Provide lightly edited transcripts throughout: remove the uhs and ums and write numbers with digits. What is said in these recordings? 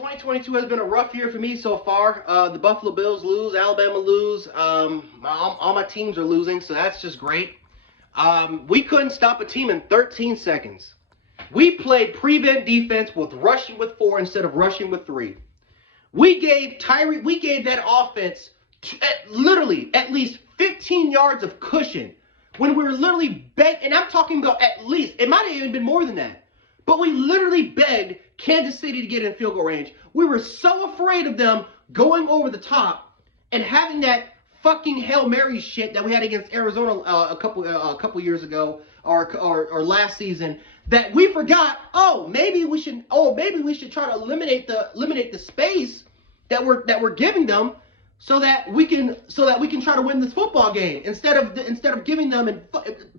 2022 has been a rough year for me so far. The Buffalo Bills lose, Alabama lose. All my teams are losing, so that's just great. We couldn't stop a team in 13 seconds. We played prevent defense with rushing with 4 instead of rushing with 3. We gave that offense literally at least 15 yards of cushion when we were literally begged, and I'm talking about at least, it might have even been more than that, but we literally begged Kansas City to get in field goal range. We were so afraid of them going over the top and having that fucking Hail Mary shit that we had against Arizona a couple years ago or last season that we forgot. Maybe we should try to eliminate the space that we're giving them so that we can try to win this football game instead of giving them and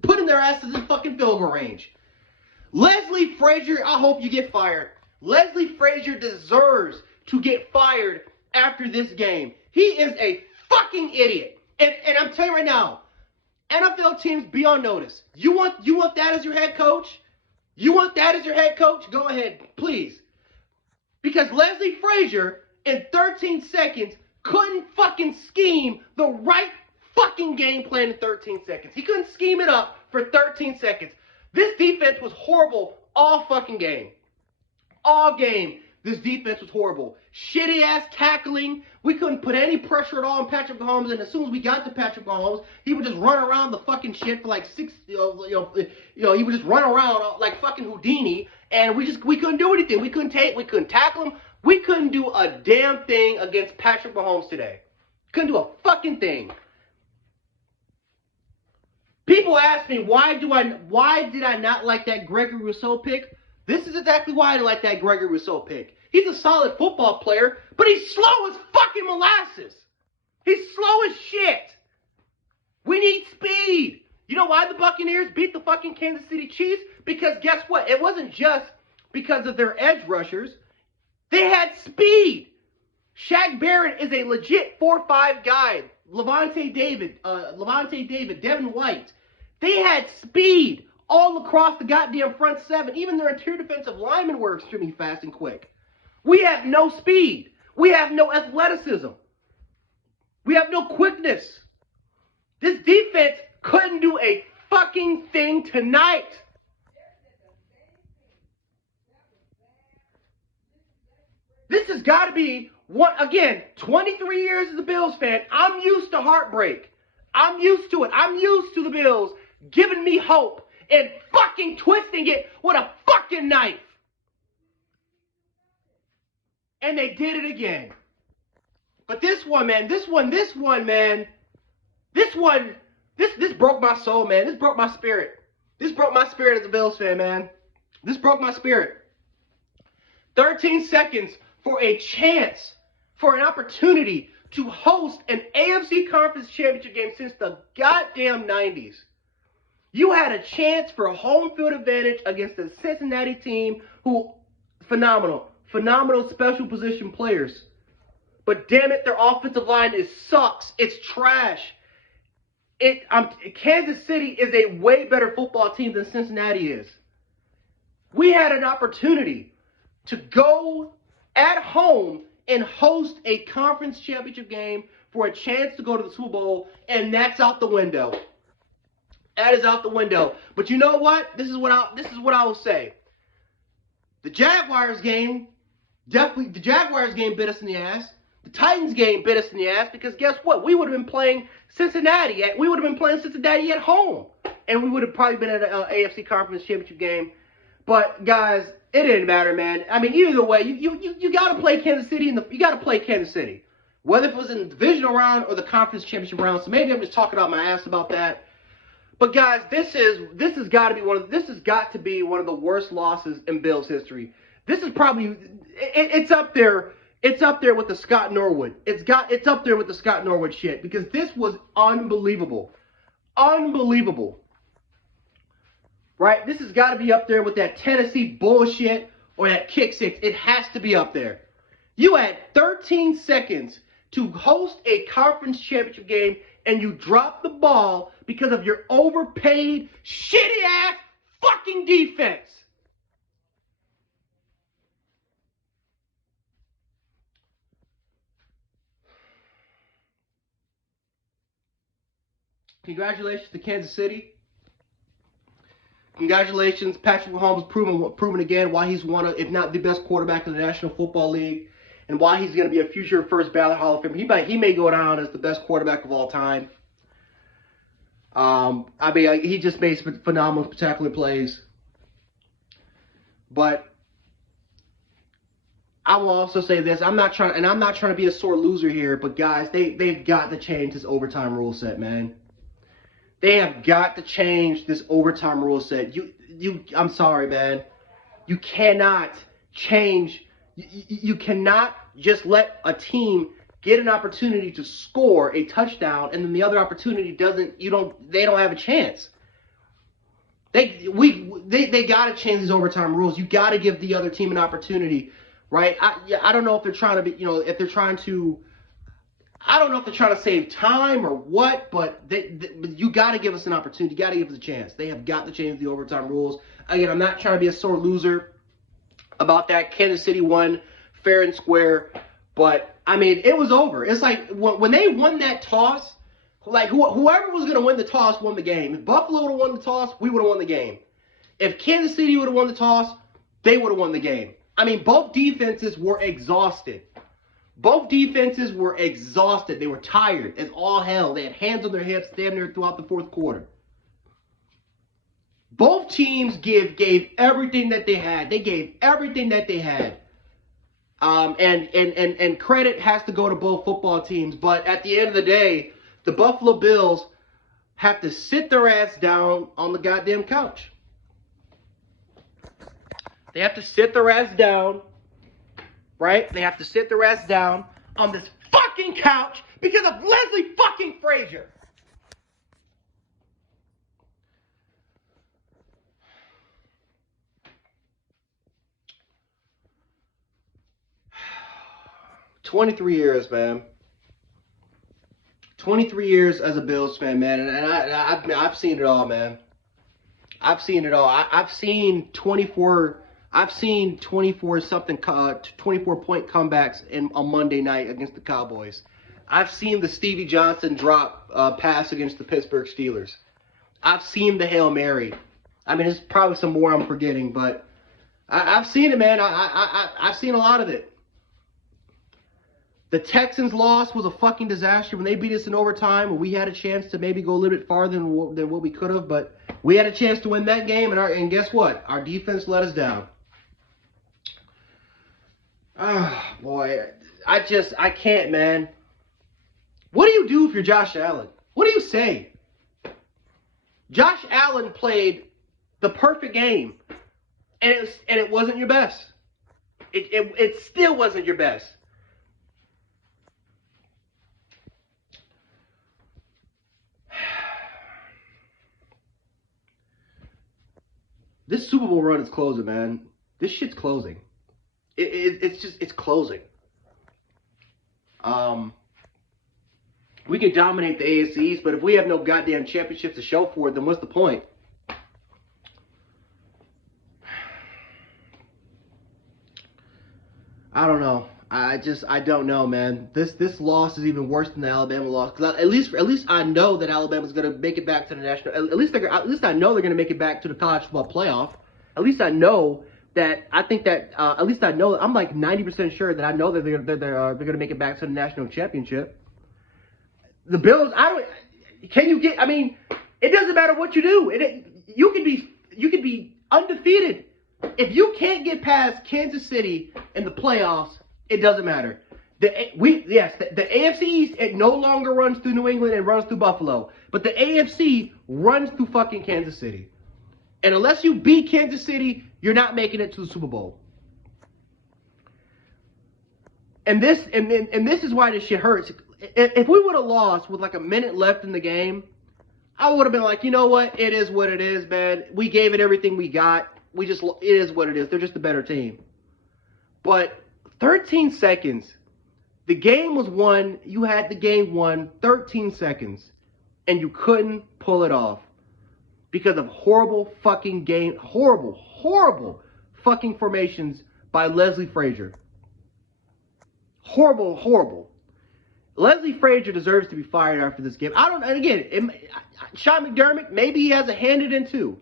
putting their asses in fucking field goal range. Leslie Frazier, I hope you get fired. Leslie Frazier deserves to get fired after this game. He is a fucking idiot. And I'm telling you right now, NFL teams, be on notice. You want that as your head coach? You want that as your head coach? Go ahead, please. Because Leslie Frazier, in 13 seconds, couldn't fucking scheme the right fucking game plan in 13 seconds. He couldn't scheme it up for 13 seconds. This defense was horrible all fucking game. All game, this defense was horrible. Shitty-ass tackling. We couldn't put any pressure at all on Patrick Mahomes, and as soon as we got to Patrick Mahomes, he would just run around the fucking shit for like he would just run around like fucking Houdini, and we couldn't do anything. We couldn't tackle him. We couldn't do a damn thing against Patrick Mahomes today. Couldn't do a fucking thing. People ask me, why did I not like that Gregory Rousseau pick? This is exactly why I didn't like that Gregory Rousseau pick. He's a solid football player, but he's slow as fucking molasses. He's slow as shit. We need speed. You know why the Buccaneers beat the fucking Kansas City Chiefs? Because guess what? It wasn't just because of their edge rushers. They had speed. Shaq Barrett is a legit 4-5 guy. Levante David, Devin White. They had speed all across the goddamn front seven. Even their interior defensive linemen were extremely fast and quick. We have no speed. We have no athleticism. We have no quickness. This defense couldn't do a fucking thing tonight. This has got to be, 23 years as a Bills fan, I'm used to heartbreak. I'm used to it. I'm used to the Bills giving me hope and fucking twisting it with a fucking knife. And they did it again. But this one broke my soul, man. This broke my spirit. This broke my spirit as a Bills fan, man. This broke my spirit. 13 seconds for a chance, for an opportunity to host an AFC Conference Championship game since the goddamn 90s. You had a chance for a home field advantage against a Cincinnati team who, phenomenal special position players. But damn it, their offensive line sucks. It's trash. Kansas City is a way better football team than Cincinnati is. We had an opportunity to go at home and host a conference championship game for a chance to go to the Super Bowl, and that's out the window. That is out the window. But you know what? This is what I will say. The Jaguars game bit us in the ass. The Titans game bit us in the ass because guess what? We would have been playing Cincinnati. We would have been playing Cincinnati at home, and we would have probably been at an AFC Conference Championship game. But guys, it didn't matter, man. I mean, either way, you got to play Kansas City, you got to play Kansas City, whether it was in the divisional round or the conference championship round. So maybe I'm just talking out my ass about that. But guys, this has got to be one of the worst losses in Bills history. This is probably it's up there. It's up there with the Scott Norwood. It's up there with the Scott Norwood shit because this was unbelievable. Unbelievable. Right? This has got to be up there with that Tennessee bullshit or that kick six. It has to be up there. You had 13 seconds to host a conference championship game and you dropped the ball because of your overpaid, shitty-ass fucking defense. Congratulations to Kansas City. Congratulations, Patrick Mahomes proven again why he's one of, if not the best quarterback in the National Football League, and why he's going to be a future first ballot Hall of Famer. He may go down as the best quarterback of all time. I mean, he just made phenomenal, spectacular plays. But I will also say this: I'm not trying to be a sore loser here, but guys, they've got to change this overtime rule set, man. They have got to change this overtime rule set. I'm sorry, man. You cannot change. You cannot just let a team get an opportunity to score a touchdown, and then the other opportunity they don't have a chance. They got to change these overtime rules. You got to give the other team an opportunity, right? I don't know if they're trying to be, if they're trying to, I don't know if they're trying to save time or what, but you got to give us an opportunity. You got to give us a chance. They have got to change the overtime rules. Again, I'm not trying to be a sore loser about that. Kansas City won fair and square, but I mean, it was over. It's like when they won that toss, like whoever was going to win the toss won the game. If Buffalo would have won the toss, we would have won the game. If Kansas City would have won the toss, they would have won the game. I mean, both defenses were exhausted. Both defenses were exhausted. They were tired as all hell. They had hands on their hips damn near throughout the fourth quarter. Both teams gave everything that they had. They gave everything that they had. And credit has to go to both football teams. But at the end of the day, the Buffalo Bills have to sit their ass down on the goddamn couch. They have to sit their ass down, right? They have to sit their ass down on this fucking couch because of Leslie fucking FRAZIER. "23 years, man. 23 years as a Bills fan, man, and I've seen it all, man. I've seen it all. I've seen 24 something 24-point comebacks on Monday night against the Cowboys. I've seen the Stevie Johnson drop pass against the Pittsburgh Steelers. I've seen the Hail Mary. I mean, there's probably some more I'm forgetting, but I've seen it, man. I've seen a lot of it. The Texans' loss was a fucking disaster when they beat us in overtime, and we had a chance to maybe go a little bit farther than what we could have, but we had a chance to win that game, and guess what? Our defense let us down. Oh, boy. I can't, man. What do you do if you're Josh Allen? What do you say? Josh Allen played the perfect game, and it wasn't your best. It still wasn't your best. This Super Bowl run is closing, man. This shit's closing. It's closing. We can dominate the AFC East, but if we have no goddamn championships to show for it, then what's the point? I don't know. I don't know, man. This loss is even worse than the Alabama loss. Because at least I know that Alabama's going to make it back to the national. At least I know they're going to make it back to the college football playoff. At least I know that. I think that. At least I know. I'm like 90% sure that I know that they're going to make it back to the national championship. The Bills. Can you get? I mean, it doesn't matter what you do. You can be undefeated. If you can't get past Kansas City in the playoffs, it doesn't matter. The AFC East, it no longer runs through New England and runs through Buffalo. But the AFC runs through fucking Kansas City. And unless you beat Kansas City, you're not making it to the Super Bowl. And this is why this shit hurts. If we would have lost with like a minute left in the game, I would have been like, you know what? It is what it is, man. We gave it everything we got. It is what it is. They're just a better team. But 13 seconds. The game was won. You had the game won 13 seconds. And you couldn't pull it off. Because of horrible fucking game. Horrible fucking formations by Leslie FRAZIER. Horrible. Leslie Frazier deserves to be fired after this game. I don't. And again, Sean McDermott, maybe he has a hand in it too.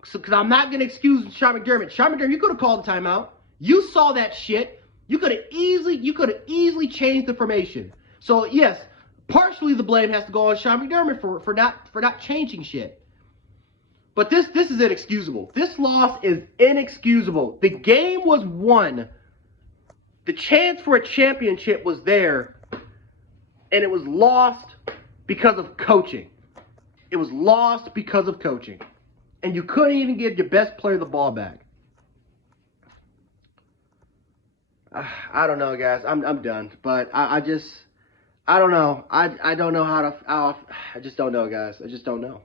Because I'm not going to excuse Sean McDermott. Sean McDermott, you could have called a timeout. You saw that shit. You could have easily changed the formation. So yes, partially the blame has to go on Sean McDermott for not changing shit. But this is inexcusable. This loss is inexcusable. The game was won. The chance for a championship was there, and it was lost because of coaching. It was lost because of coaching. And you couldn't even give your best player the ball back. I don't know, guys. I'm done. But I don't know. I don't know how to. I just don't know, guys. I just don't know.